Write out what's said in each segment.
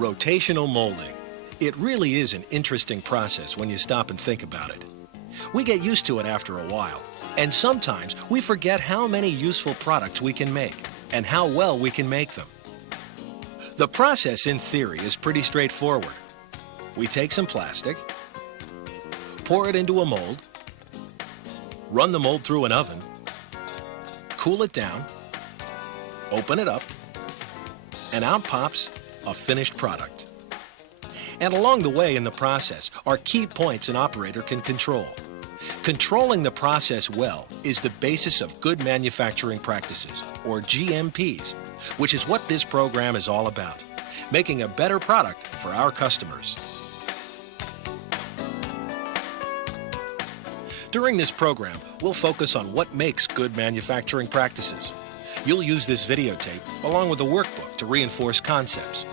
Rotational molding. It really is an interesting process when you stop and think about it. We get used to it after a while, and sometimes we forget how many useful products we can make and how well we can make them. The process in theory is pretty straightforward. We take some plastic, pour it into a mold, run the mold through an oven, cool it down, open it up, and out pops a finished product. And along the way in the process are key points an operator can control. Controlling the process well is the basis of good manufacturing practices, or GMPs, which is what this program is all about, making a better product for our customers. During this program, we'll focus on what makes good manufacturing practices. You'll use this videotape along with a workbook to reinforce concepts.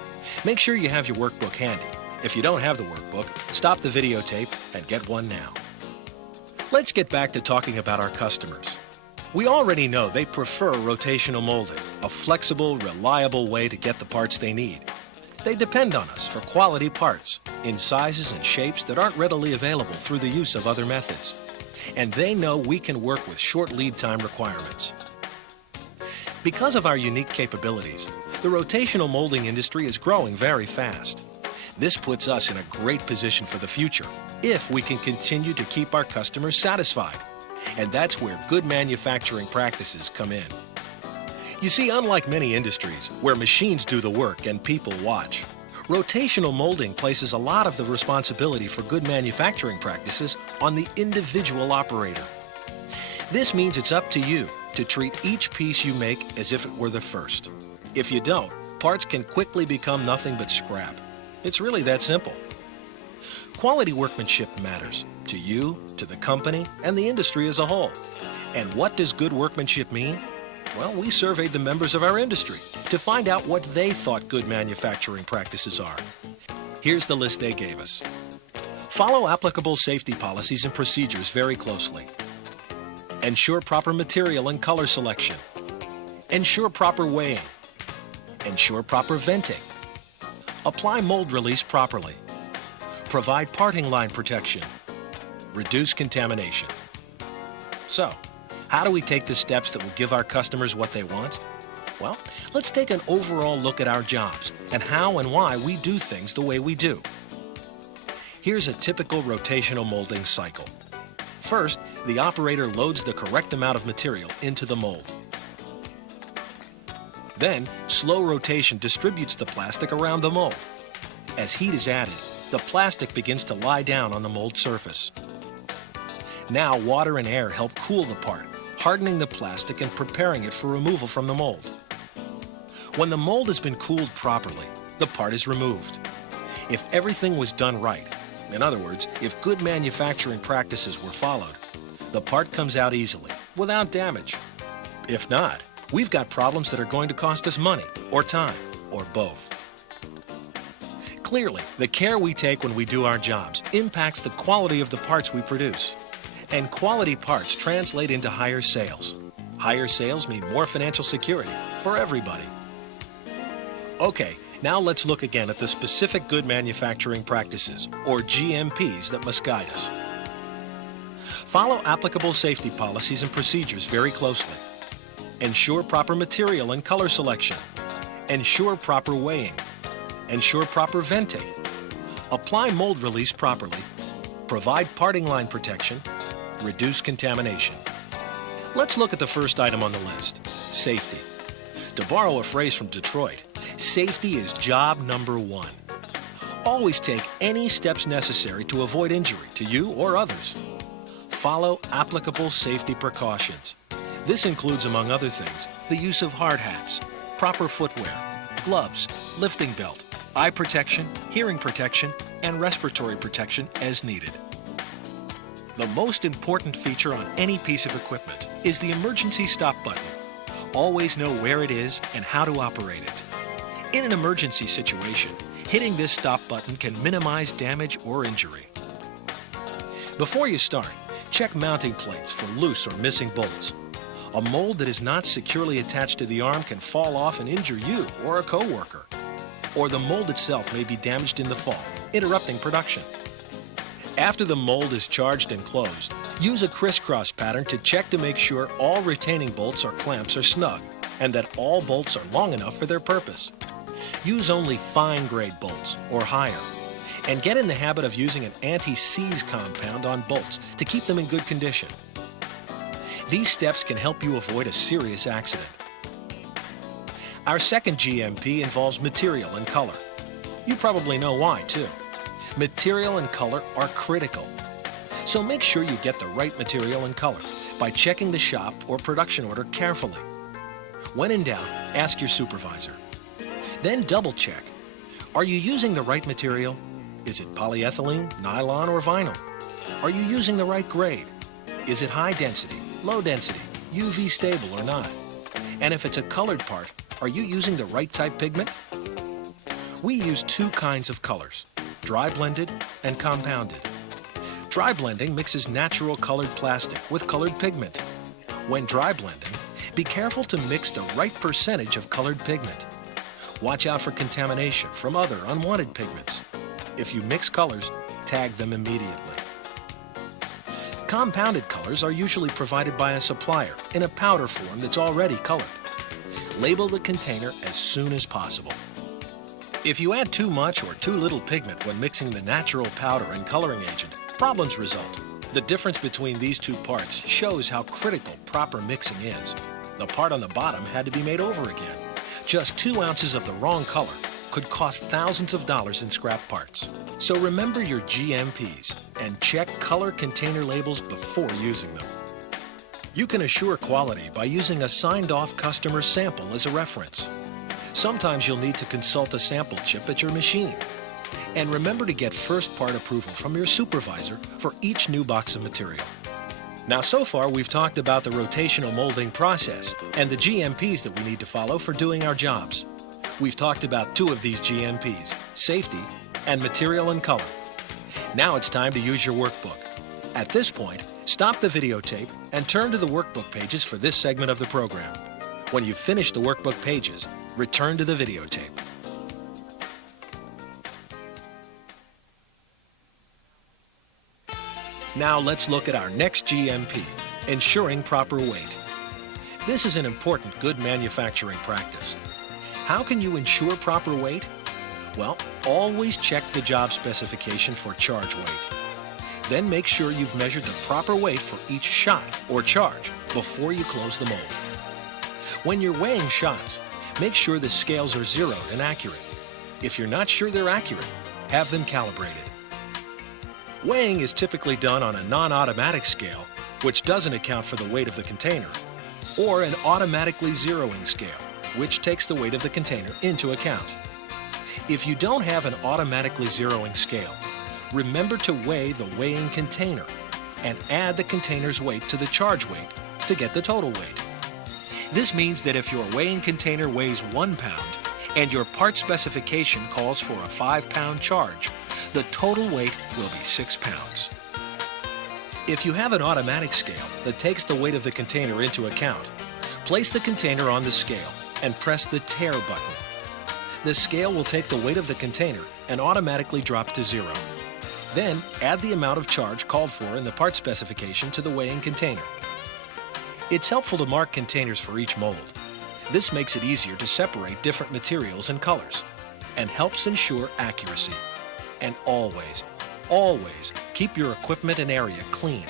Make sure you have your workbook handy. If you don't have the workbook, stop the videotape and get one now. Let's get back to talking about our customers. We already know they prefer rotational molding, a flexible, reliable way to get the parts they need. They depend on us for quality parts in sizes and shapes that aren't readily available through the use of other methods. And they know we can work with short lead time requirements. Because of our unique capabilities, the rotational molding industry is growing very fast. This puts us in a great position for the future if we can continue to keep our customers satisfied. And that's where good manufacturing practices come in. You see, unlike many industries where machines do the work and people watch, rotational molding places a lot of the responsibility for good manufacturing practices on the individual operator. This means it's up to you to treat each piece you make as if it were the first. If you don't, parts can quickly become nothing but scrap. It's really that simple. Quality workmanship matters to you, to the company, and the industry as a whole. And what does good workmanship mean? Well, we surveyed the members of our industry to find out what they thought good manufacturing practices are. Here's the list they gave us. Follow applicable safety policies and procedures very closely. Ensure proper material and color selection. Ensure proper weighing. Ensure proper venting. Apply mold release properly. Provide parting line protection. Reduce contamination. So, how do we take the steps that will give our customers what they want? Well, let's take an overall look at our jobs and how and why we do things the way we do. Here's a typical rotational molding cycle. First, the operator loads the correct amount of material into the mold. Then, slow rotation distributes the plastic around the mold. As heat is added, the plastic begins to lie down on the mold surface. Now, water and air help cool the part, hardening the plastic and preparing it for removal from the mold. When the mold has been cooled properly, the part is removed. If everything was done right, in other words, if good manufacturing practices were followed, the part comes out easily, without damage. If not, we've got problems that are going to cost us money, or time, or both. Clearly, the care we take when we do our jobs impacts the quality of the parts we produce. And quality parts translate into higher sales. Higher sales mean more financial security for everybody. Okay, now let's look again at the specific good manufacturing practices, or GMPs, that must guide us. Follow applicable safety policies and procedures very closely. Ensure proper material and color selection. Ensure proper weighing. Ensure proper venting. Apply mold release properly. Provide parting line protection. Reduce contamination. Let's look at the first item on the list, safety. To borrow a phrase from Detroit, safety is job number one. Always take any steps necessary to avoid injury to you or others. Follow applicable safety precautions. This includes, among other things, the use of hard hats, proper footwear, gloves, lifting belt, eye protection, hearing protection, and respiratory protection as needed. The most important feature on any piece of equipment is the emergency stop button. Always know where it is and how to operate it. In an emergency situation, hitting this stop button can minimize damage or injury. Before you start, check mounting plates for loose or missing bolts. A mold that is not securely attached to the arm can fall off and injure you or a coworker. or the mold itself may be damaged in the fall, interrupting production. After the mold is charged and closed, use a crisscross pattern to check to make sure all retaining bolts or clamps are snug and that all bolts are long enough for their purpose. Use only fine-grade bolts or higher, and get in the habit of using an anti-seize compound on bolts to keep them in good condition. These steps can help you avoid a serious accident. Our second GMP involves material and color. You probably know why, too. Material and color are critical. So make sure you get the right material and color by checking the shop or production order carefully. When in doubt, ask your supervisor. Then double check. Are you using the right material? Is it polyethylene, nylon, or vinyl? Are you using the right grade? Is it high density, low density, UV stable or not? And if it's a colored part, are you using the right type pigment? We use two kinds of colors, dry blended and compounded. Dry blending mixes natural colored plastic with colored pigment. When dry blending, be careful to mix the right percentage of colored pigment. Watch out for contamination from other unwanted pigments. If you mix colors, tag them immediately. Compounded colors are usually provided by a supplier in a powder form that's already colored. Label the container as soon as possible. If you add too much or too little pigment when mixing the natural powder and coloring agent, problems result. The difference between these two parts shows how critical proper mixing is. The part on the bottom had to be made over again. Just 2 ounces of the wrong color could cost thousands of dollars in scrap parts. So remember your GMPs and check color container labels before using them. You can assure quality by using a signed-off customer sample as a reference. Sometimes you'll need to consult a sample chip at your machine. And remember to get first part approval from your supervisor for each new box of material. Now, so far we've talked about the rotational molding process and the GMPs that we need to follow for doing our jobs. We've talked about 2 of these GMPs, safety and material and color. Now it's time to use your workbook. At this point, stop the videotape and turn to the workbook pages for this segment of the program. When you've finished the workbook pages, return to the videotape. Now let's look at our next GMP, ensuring proper weight. This is an important good manufacturing practice. How can you ensure proper weight? Well, always check the job specification for charge weight. Then make sure you've measured the proper weight for each shot or charge before you close the mold. When you're weighing shots, make sure the scales are zeroed and accurate. If you're not sure they're accurate, have them calibrated. Weighing is typically done on a non-automatic scale, which doesn't account for the weight of the container, or an automatically zeroing scale, which takes the weight of the container into account. If you don't have an automatically zeroing scale, remember to weigh the weighing container and add the container's weight to the charge weight to get the total weight. This means that if your weighing container weighs 1 pound and your part specification calls for a 5-pound charge, the total weight will be 6 pounds. If you have an automatic scale that takes the weight of the container into account, place the container on the scale and press the tare button. The scale will take the weight of the container and automatically drop to 0. Then add the amount of charge called for in the part specification to the weighing container. It's helpful to mark containers for each mold. This makes it easier to separate different materials and colors and helps ensure accuracy. And always, always keep your equipment and area clean.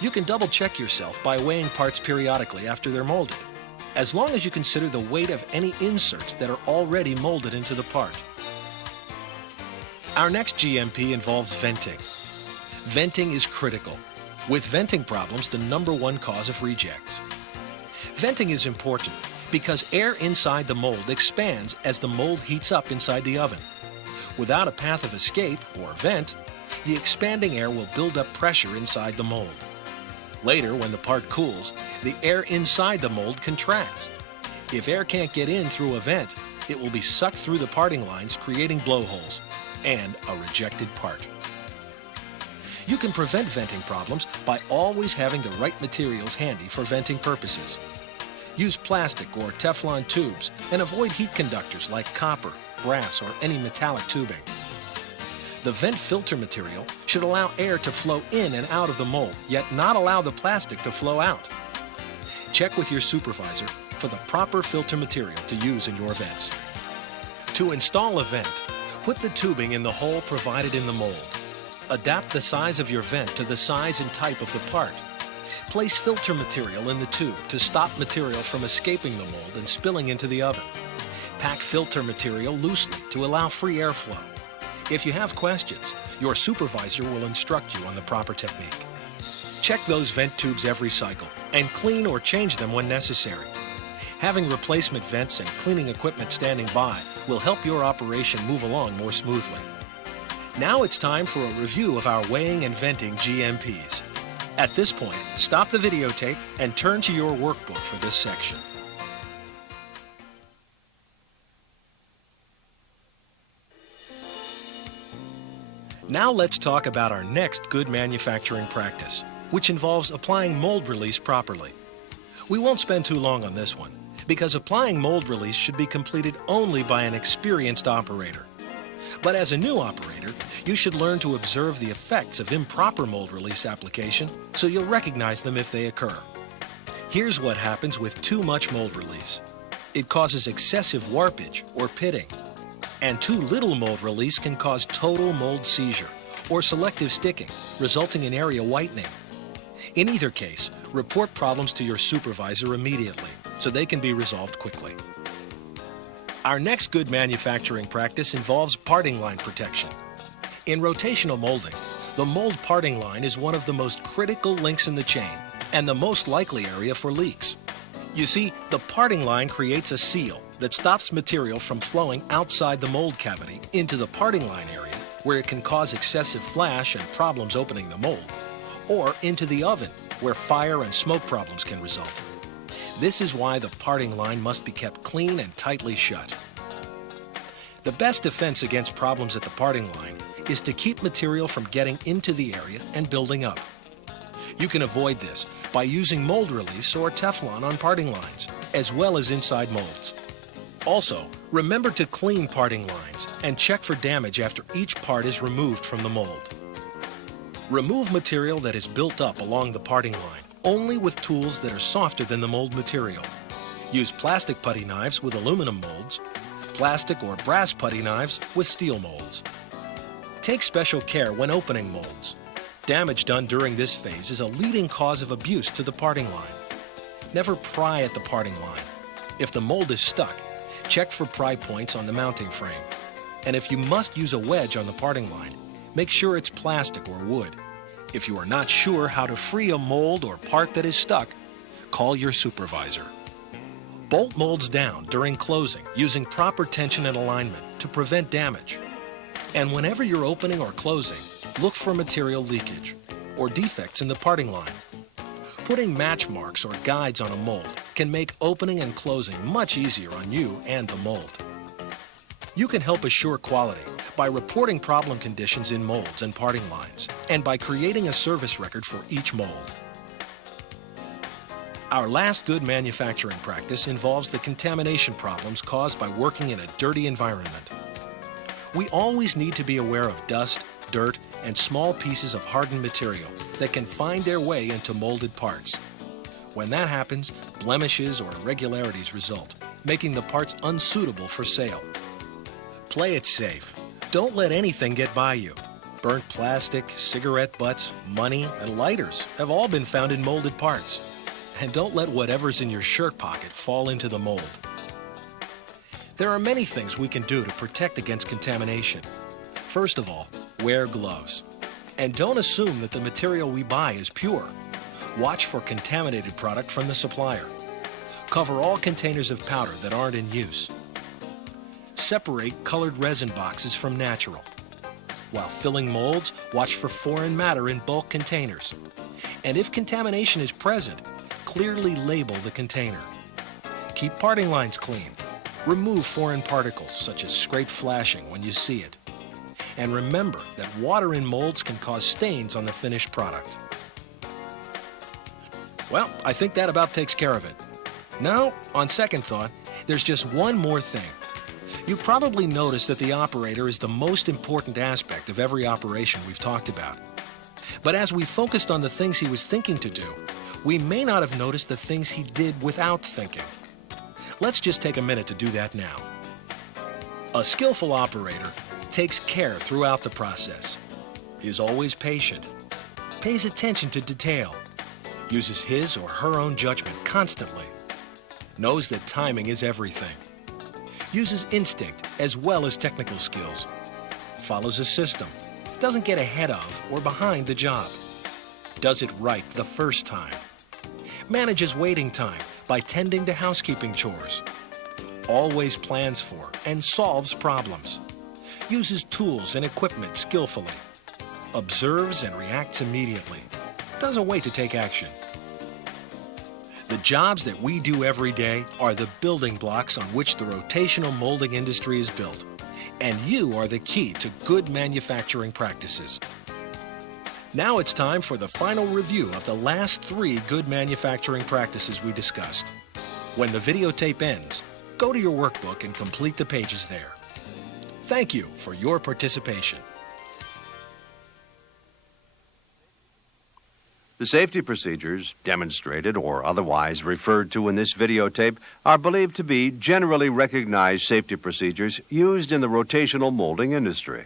You can double check yourself by weighing parts periodically after they're molded, as long as you consider the weight of any inserts that are already molded into the part. Our next GMP involves venting. Venting is critical. With venting problems, the #1 cause of rejects. Venting is important because air inside the mold expands as the mold heats up inside the oven. Without a path of escape, or vent, the expanding air will build up pressure inside the mold. Later, when the part cools, the air inside the mold contracts. If air can't get in through a vent, it will be sucked through the parting lines, creating blowholes and a rejected part. You can prevent venting problems by always having the right materials handy for venting purposes. Use plastic or Teflon tubes and avoid heat conductors like copper, brass, or any metallic tubing. The vent filter material should allow air to flow in and out of the mold, yet not allow the plastic to flow out. Check with your supervisor for the proper filter material to use in your vents. To install a vent, put the tubing in the hole provided in the mold. Adapt the size of your vent to the size and type of the part. Place filter material in the tube to stop material from escaping the mold and spilling into the oven. Pack filter material loosely to allow free airflow. If you have questions, your supervisor will instruct you on the proper technique. Check those vent tubes every cycle and clean or change them when necessary. Having replacement vents and cleaning equipment standing by will help your operation move along more smoothly. Now it's time for a review of our weighing and venting GMPs. At this point, stop the videotape and turn to your workbook for this section. Now let's talk about our next good manufacturing practice, which involves applying mold release properly. We won't spend too long on this one, because applying mold release should be completed only by an experienced operator. But as a new operator, you should learn to observe the effects of improper mold release application so you'll recognize them if they occur. Here's what happens with too much mold release. It causes excessive warpage or pitting. And too little mold release can cause total mold seizure or selective sticking, resulting in area whitening. In either case, report problems to your supervisor immediately so they can be resolved quickly. Our next good manufacturing practice involves parting line protection. In rotational molding, the mold parting line is one of the most critical links in the chain and the most likely area for leaks. You see, the parting line creates a seal that stops material from flowing outside the mold cavity into the parting line area, where it can cause excessive flash and problems opening the mold, or into the oven, where fire and smoke problems can result. This is why the parting line must be kept clean and tightly shut. The best defense against problems at the parting line is to keep material from getting into the area and building up. You can avoid this by using mold release or Teflon on parting lines, as well as inside molds. Also, remember to clean parting lines and check for damage after each part is removed from the mold. Remove material that is built up along the parting line only with tools that are softer than the mold material. Use plastic putty knives with aluminum molds, plastic or brass putty knives with steel molds. Take special care when opening molds. Damage done during this phase is a leading cause of abuse to the parting line. Never pry at the parting line. If the mold is stuck, check for pry points on the mounting frame. And if you must use a wedge on the parting line, make sure it's plastic or wood. If you are not sure how to free a mold or part that is stuck, call your supervisor. Bolt molds down during closing using proper tension and alignment to prevent damage. And whenever you're opening or closing, look for material leakage or defects in the parting line. Putting match marks or guides on a mold can make opening and closing much easier on you and the mold. You can help assure quality by reporting problem conditions in molds and parting lines, and by creating a service record for each mold. Our last good manufacturing practice involves the contamination problems caused by working in a dirty environment. We always need to be aware of dust, dirt, and small pieces of hardened material that can find their way into molded parts. When that happens, blemishes or irregularities result, making the parts unsuitable for sale. Play it safe. Don't let anything get by you. Burnt plastic, cigarette butts, money, and lighters have all been found in molded parts. And don't let whatever's in your shirt pocket fall into the mold. There are many things we can do to protect against contamination. First of all, wear gloves. And don't assume that the material we buy is pure. Watch for contaminated product from the supplier. Cover all containers of powder that aren't in use. Separate colored resin boxes from natural. While filling molds, watch for foreign matter in bulk containers. And if contamination is present, clearly label the container. Keep parting lines clean. Remove foreign particles, such as scrape flashing, when you see it. And remember that water in molds can cause stains on the finished product. Well, I think that about takes care of it. No, on second thought, there's just one more thing. You probably noticed that the operator is the most important aspect of every operation we've talked about. But as we focused on the things he was thinking to do, we may not have noticed the things he did without thinking. Let's just take a minute to do that now. A skillful operator takes care throughout the process, is always patient, pays attention to detail, uses his or her own judgment constantly, knows that timing is everything, uses instinct as well as technical skills, follows a system, doesn't get ahead of or behind the job, does it right the first time, manages waiting time by tending to housekeeping chores, always plans for and solves problems, uses tools and equipment skillfully, observes and reacts immediately, doesn't wait to take action. The jobs that we do every day are the building blocks on which the rotational molding industry is built, and you are the key to good manufacturing practices. Now it's time for the final review of the last 3 good manufacturing practices we discussed. When the videotape ends, go to your workbook and complete the pages there. Thank you for your participation. The safety procedures demonstrated or otherwise referred to in this videotape are believed to be generally recognized safety procedures used in the rotational molding industry.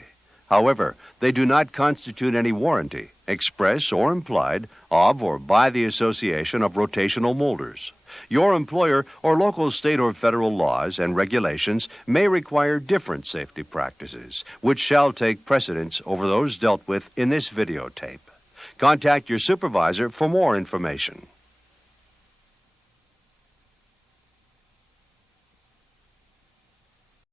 However, they do not constitute any warranty, express or implied, of or by the Association of Rotational Molders. Your employer or local state or federal laws and regulations may require different safety practices, which shall take precedence over those dealt with in this videotape. Contact your supervisor for more information.